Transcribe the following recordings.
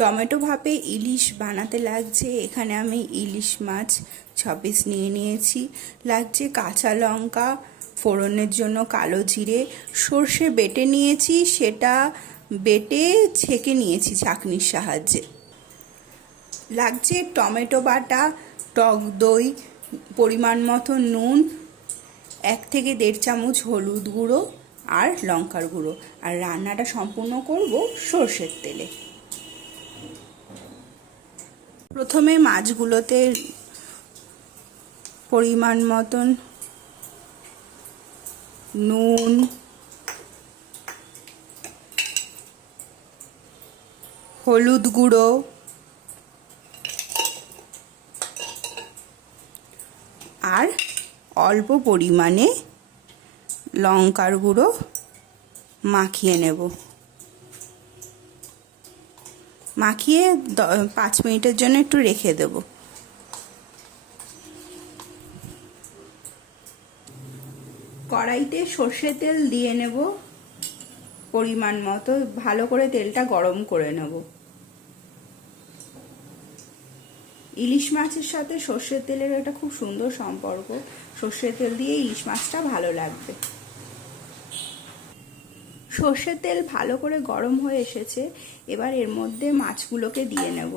Tomato ভাপে ইলিশ বানাতে লাগছে। এখানে আমি ইলিশ মাছ ছ পিস নিয়ে নিয়েছি। লাগছে কাঁচা লঙ্কা, ফোড়নের জন্য কালো জিরে, সর্ষে বেটে নিয়েছি, সেটা বেটে ছেঁকে নিয়েছি ছাঁকনির সাহায্যে। লাগছে টমেটো বাটা, টক দই, পরিমাণ মতো নুন, এক থেকে দেড় চামচ হলুদ গুঁড়ো আর লঙ্কার গুঁড়ো। আর রান্নাটা সম্পূর্ণ করব সর্ষের তেলে। প্রথমে মাছগুলোতে পরিমাণ মতন নুন হলুদ গুঁড়ো আর অল্প পরিমাণে লঙ্কার গুঁড়ো মাখিয়ে নেব। মাখিয়ে পাঁচ মিনিটের জন্য একটু রেখে দেব। কড়াইতে সর্ষে তেল দিয়ে নেব পরিমাণ মতো, ভালো করে তেলটা গরম করে নেব। ইলিশ মাছের সাথে সর্ষের তেলের একটা খুব সুন্দর সম্পর্ক। সর্ষের তেল দিয়ে ইলিশ মাছটা ভালো লাগবে। সর্ষের তেল ভালো করে গরম হয়ে এসেছে, এবার এর মধ্যে মাছগুলোকে দিয়ে নেব।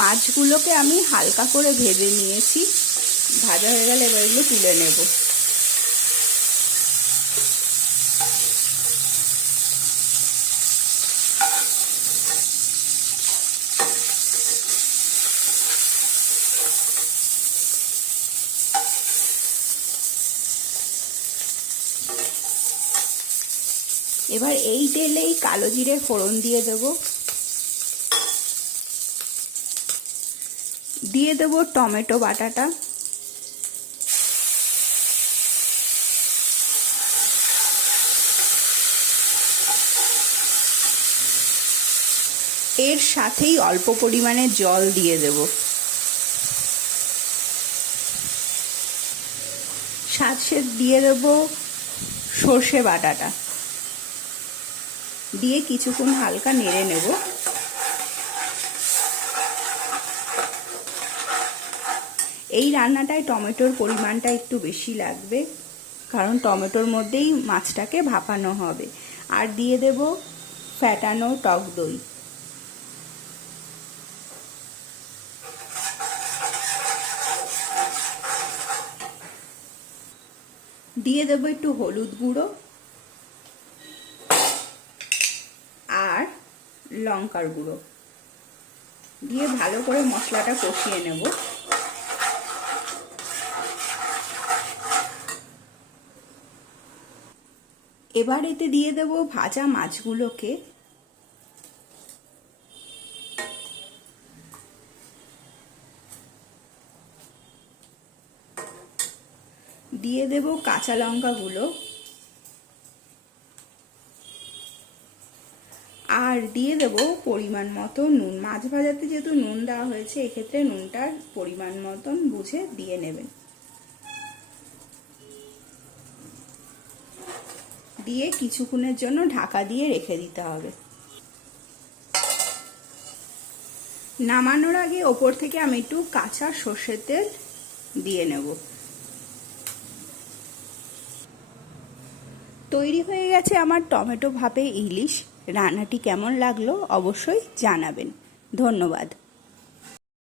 মাছগুলোকে আমি হালকা করে ভেজে নিয়েছি। ভাজা হয়ে গেলে এবার এগুলো তুলে নেব। এবার এই তেলেই কালো জিরে ফোড়ন দিয়ে দেবো। দিয়ে দেব টমেটো বাটাটা। এর সাথেই অল্প পরিমাণে জল দিয়ে দেব। সাথে দিয়ে দেব সর্ষে বাটাটা। দিয়ে কিছুক্ষণ হালকা নেড়ে নেব। এই রান্নাটায় টমেটোর পরিমাণটা একটু বেশি লাগবে, কারণ টমেটোর মধ্যেই মাছটাকে ভাপানো হবে। আর দিয়ে দেব ফ্যাটানো টক দই। দিয়ে দেবো একটু হলুদ গুঁড়ো আর লঙ্কার গুঁড়ো। দিয়ে ভালো করে মশলাটা কষিয়ে নেব। এবার এতে দিয়ে দেব ভাজা মাছগুলোকে। দিয়ে দেব কাঁচা লঙ্কাগুলো আর দিয়ে দেব পরিমাণ মতো নুন। মাছ ভাজাতে যেহেতু নুন দেওয়া হয়েছে, এক্ষেত্রে নুনটার পরিমাণ মতন বুঝে দিয়ে নেবেন। দিয়ে কিছুক্ষণের জন্য ঢাকা দিয়ে রেখে দিতে হবে। নামানোর আগে ওপর থেকে আমি একটু কাঁচা সর্ষের তেল দিয়ে নেব। তৈরি হয়ে গেছে আমার টমেটো ভাপে ইলিশ। রান্নাটি কেমন লাগল অবশ্যই জানাবেন। ধন্যবাদ।